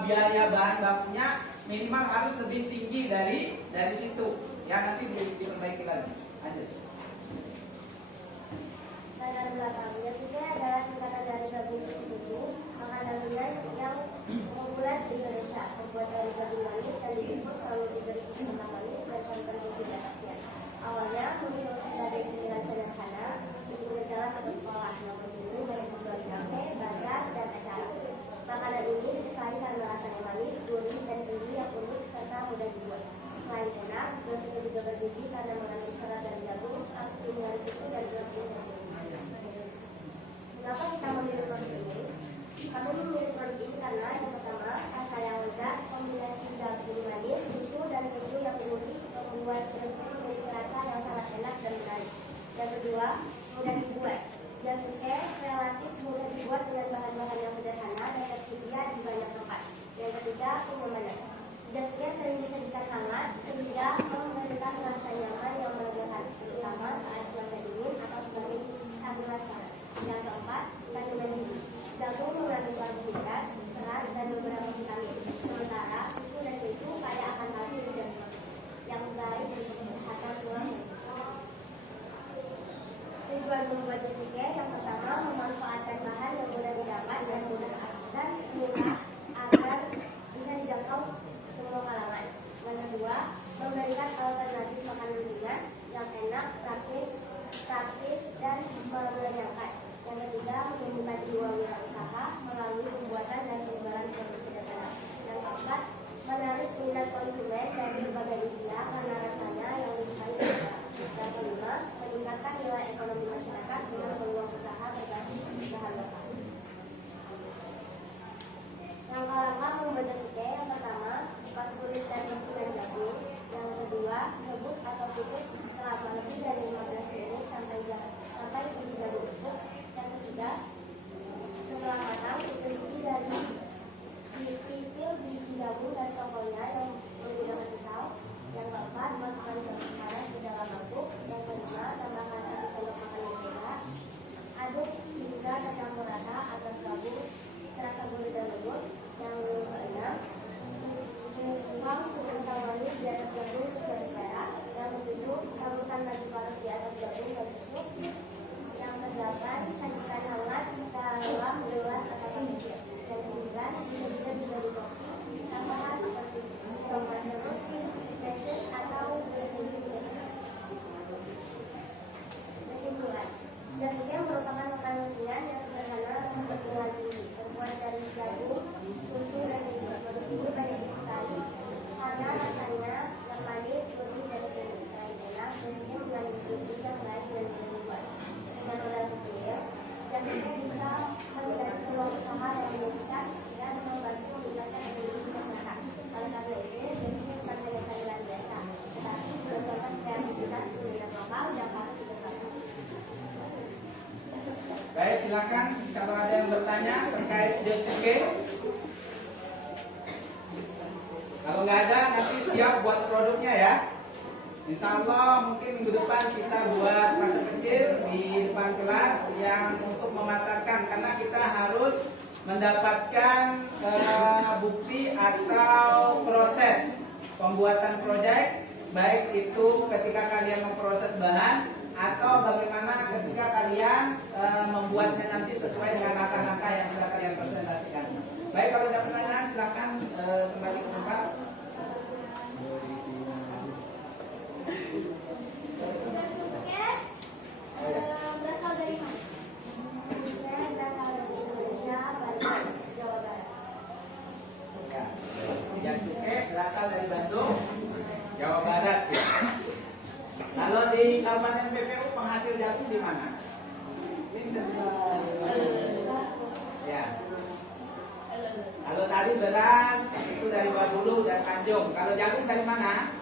biaya bahan bakunya minimal harus lebih tinggi dari situ. Ya nanti diperbaiki lagi. Lanjut. Latar belakang biasanya adalah singkatan dari gabung susu, makanan ringan yang populer di Indonesia, terbuat dari gabung manis dan dibungkus selalu diberi susu kental manis dan santan di atasnya. Awalnya muncul dari cemilan sederhana di pinggir jalan atau sekolah, namun kini banyak dijual di kafe, bazar, dan acara. Makanan ini disukai karena rasanya manis, gurih, dan tinggi yang unik serta mudah dibuat. Selain enak, Baik, silakan kalau ada yang bertanya terkait Josuke. Kalau nggak ada, nanti siap buat produknya ya. Insya Allah mungkin minggu depan kita buat fase kecil di depan kelas yang untuk memasarkan, karena kita harus mendapatkan bukti atau proses pembuatan proyek, baik itu ketika kalian memproses bahan atau bagaimana ketika kalian membuatnya nanti sesuai dengan langkah-langkah yang sudah kalian presentasikan. Baik, kalau ada pertanyaan silakan kembali ke tempat. Berasal dari mana? Saya berasal dari Indonesia, Bandung, Jawa Barat. Ya, Josuke berasal dari Bandung, Jawa Barat. Kalau di Kabupaten PPU penghasil jagung di mana? Ya. Kalau tadi beras itu dari Babulu dan Tanjung. Kalau jagung dari mana?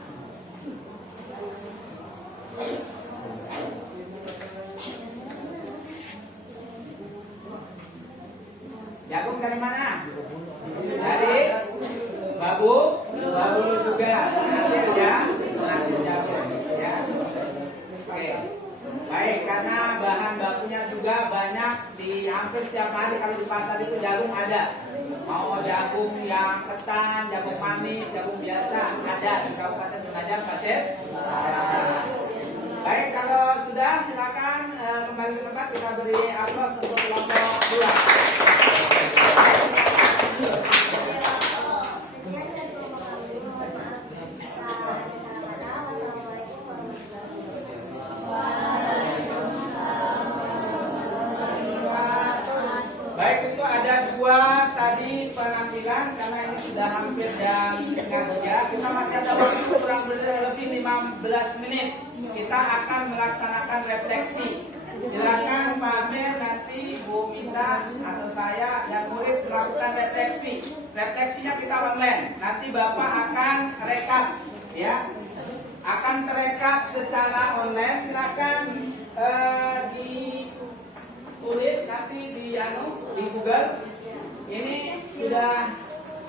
Jagung dari mana? Dari Babulu juga. Hasil ya, hasil jagung. Ya. Oke. Baik, karena bahan bakunya juga banyak di hampir setiap hari kalau di pasar itu jagung ada. Mau jagung yang ketan, jagung manis, jagung biasa ada di Kabupaten Penajam Pasir. Baik, kalau sudah silakan kembali ke tempat, kita beri aplaus untuk kelompok 2. Baik, itu ada 2 tadi penampilan karena ini sudah hampir jam 2:30. Kita masih ada waktu kurang lebih 15 menit. Kita akan melaksanakan refleksi. Silakan Pak Amir, nanti Bu Mita atau saya dan murid melakukan refleksi. Refleksinya kita online. Nanti Bapak akan rekap, ya. Akan terekap secara online. Silakan ditulis nanti di Google. Ini sudah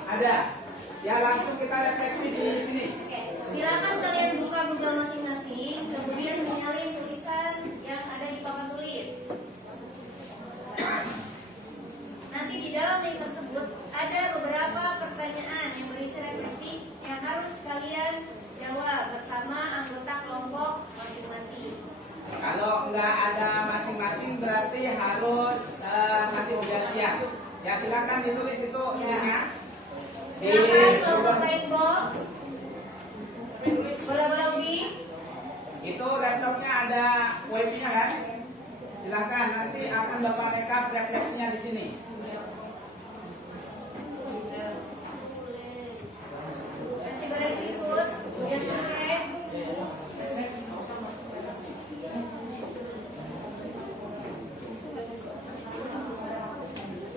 ada. Ya, langsung kita refleksi di sini. Oke, silakan kalian buka Google masing-masing, kemudian menyalin tulisan yang ada di papan tulis. Nanti di dalam link tersebut ada beberapa pertanyaan yang berisi refleksi yang harus kalian jawab bersama anggota kelompok masing-masing. Kalau nggak ada masing-masing berarti harus nanti siang. Ya, silakan ditulis itu ininya. Silakan kelompok baseball, bola-bola ubi. Itu laptopnya ada wifi-nya kan? Silakan, nanti akan Bapak rekap refleksinya di sini. Nasi goreng seafood, Josuke.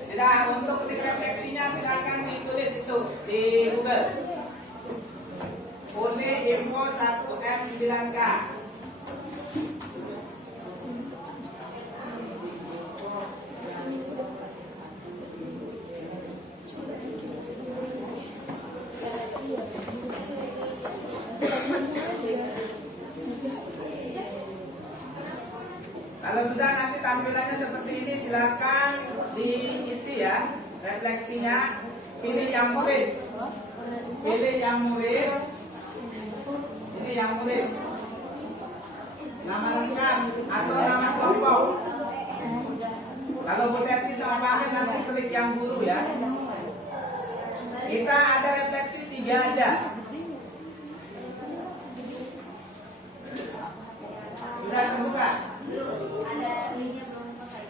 Sudah, untuk ketik refleksinya silakan ditulis itu di Google. Uni Info 1M9K. Kalau sudah nanti tampilannya seperti ini, silakan diisi ya refleksinya. Pilih yang murid, pilih yang murid. Ini yang murid. Nama lengkap atau nama kelompok. Kalau Bu Teti sama Pak Amin nanti klik yang guru ya. Kita ada refleksi 3 aja. Sudah terbuka? Ada linknya belum pakai.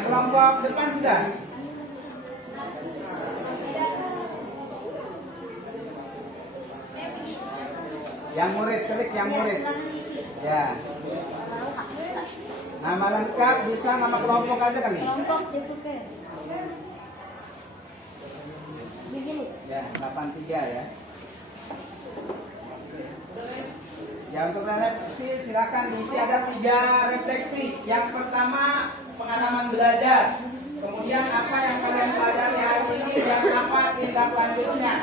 Yang kelompok depan sudah? Yang murid, klik yang murid. Ya. Nama lengkap bisa nama kelompok aja kan nih? Kelompok DSP. Begini. Ya, 83 ya. Ya, untuk refleksi silakan diisi, ada 3 refleksi. Yang pertama pengalaman belajar. Kemudian apa yang kalian pelajari hari ini dan apa tindak lanjutnya.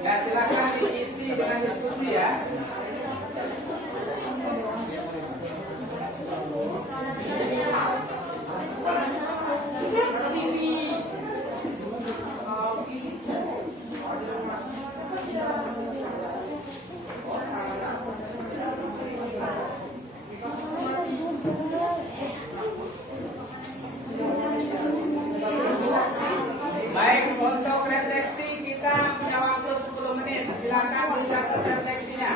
Ya, silakan diisi dengan diskusi ya. Baik, untuk refleksi kita punya waktu 10 menit. Silakan dicatat refleksinya.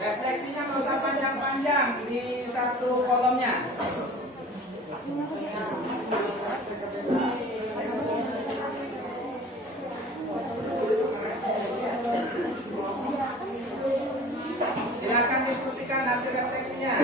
Refleksinya nggak usah panjang-panjang di satu kolomnya. Silakan diskusikan hasil refleksinya.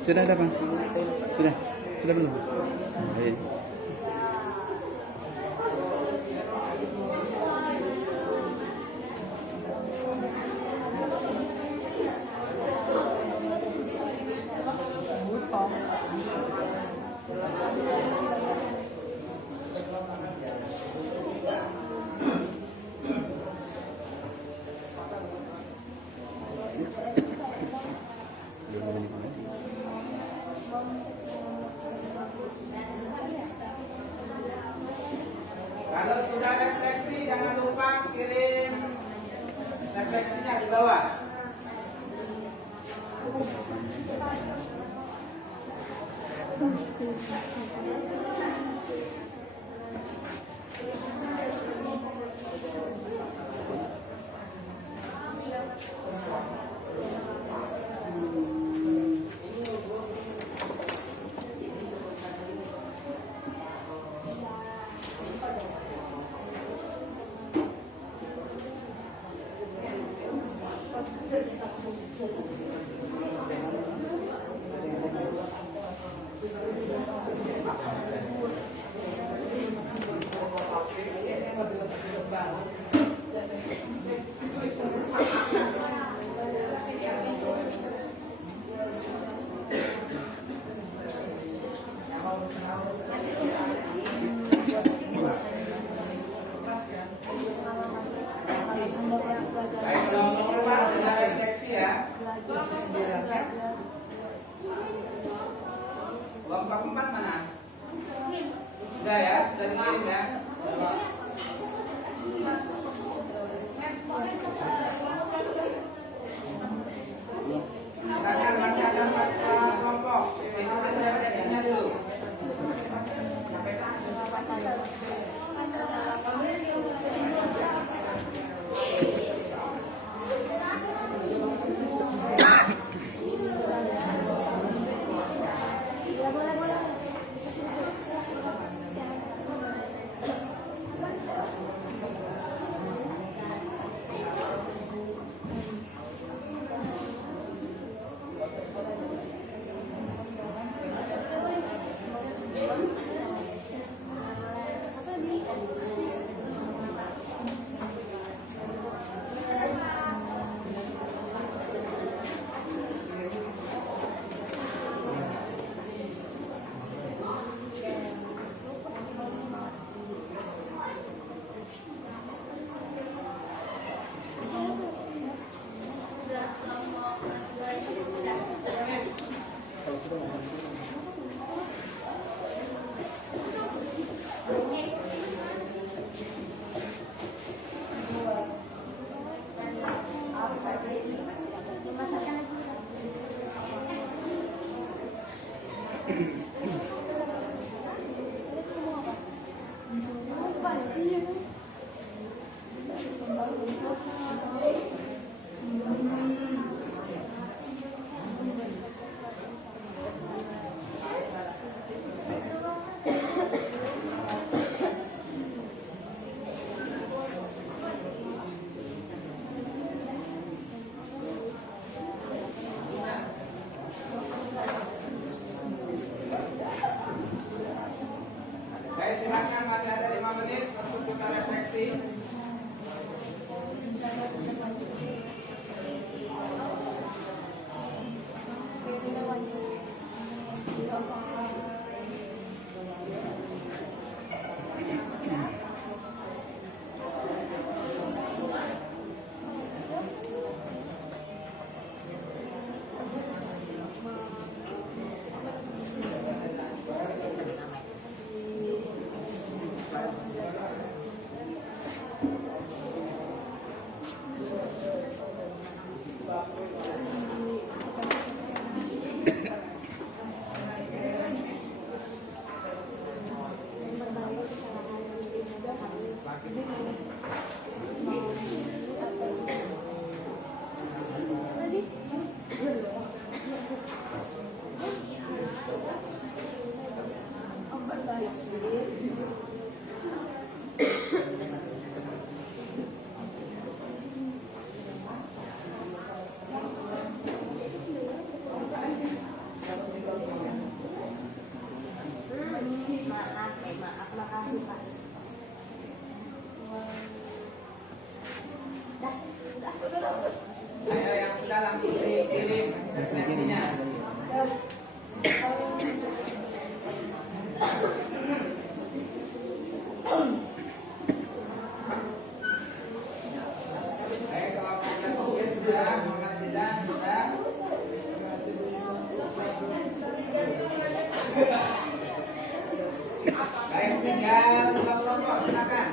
Sudah ada Bang? Sudah? Sudah belum? Baik. Kalau sudah refleksi, jangan lupa kirim refleksinya di bawah. Baik, kelompok 4 sudah refleksi ya. Kelompok 4 mana? Sudah ya, sudah dikirim ya. Silakan, masih ada 4 kelompok. Ikuti saya refleksinya dulu. Baik, silakan, masih ada 5 menit untuk kita refleksi. Makasih Pak. Ayo yang sudah langsung dikirim refleksinya. Baik, kalau sudah sudah 9 sudah. Baik, tinggal dua kelompok, silakan.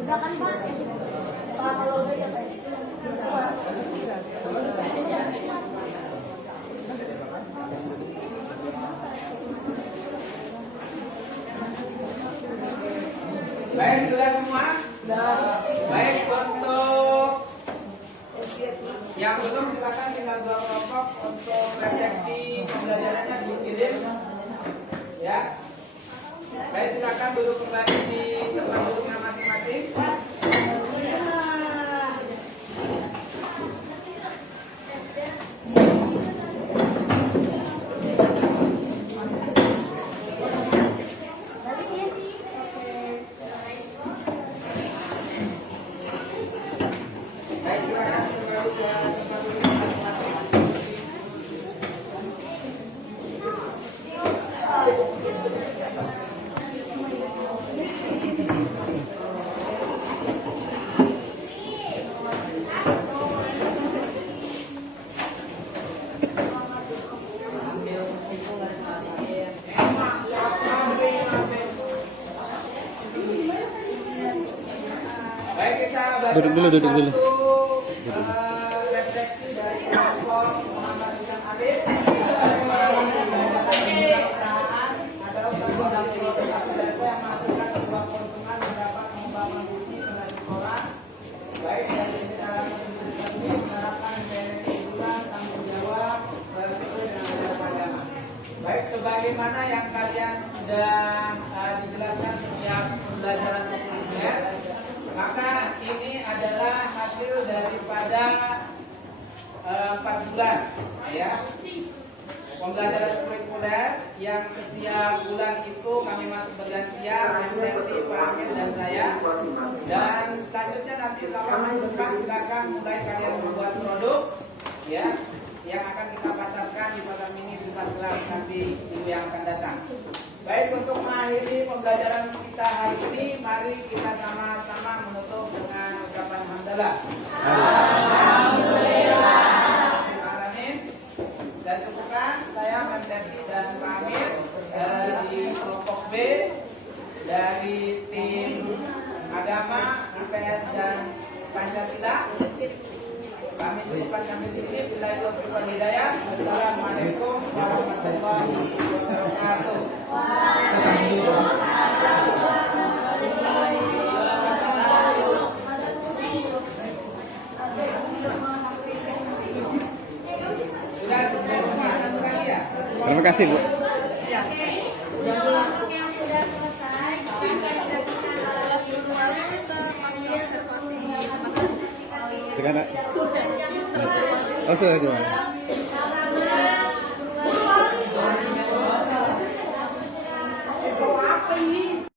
Udah kan Pak? Pak kalau udah ya Pak. Baik, sudah semua? Baik, untuk yang belum silakan tinggal dua kelompok untuk refleksi pembelajarannya dikirim. Ya. Baik, silakan duduk kembali di tempat duduknya masing-masing. Baik, silakan kembali ke tempat duduknya masing-masing. Ambil tisu dan sedikit. Baik, kita baca Duduk dulu. refleksi dari kelompok Muhammad Hussein Alif. Adalah ungkapan dari satu bahasa yang masukkan sebuah keuntungan yang dapat membangun visi pengajar orang. Baik dari cara menerapkan kehidupan, tanggung jawab, sesuai dengan ajaran agama. Baik, sebagaimana yang kalian sudah dijelaskan setiap pembelajaran sebelumnya, maka ini adalah hasil daripada 4 bulan, ya, pembelajaran kurikuler yang setiap bulan itu kami masuk bergantian, Nanti, Pak Amir dan saya. Dan selanjutnya nanti sama minggu depan silakan mulai kalian membuat produk, ya, yang akan kita pasarkan di pasar mini di kelas nanti minggu yang akan datang. Baik, untuk mengakhiri pembelajaran kita hari ini, mari kita sama-sama menutup dengan ucapan hamdalah. Alhamdulillah. Dan cukupkan saya Mendefi dan Pak Amir dari kelompok B dari tim agama, IPS dan Pancasila. Kami cukupkan sampai di sini. Bila itu wal hidayah. Wassalamualaikum warahmatullahi wabarakatuh. Sudah semua satu kali ya. Terima kasih, Bu. Untuk kelompok yang sudah selesai, kita tidak Sekarang. Oh, sudah.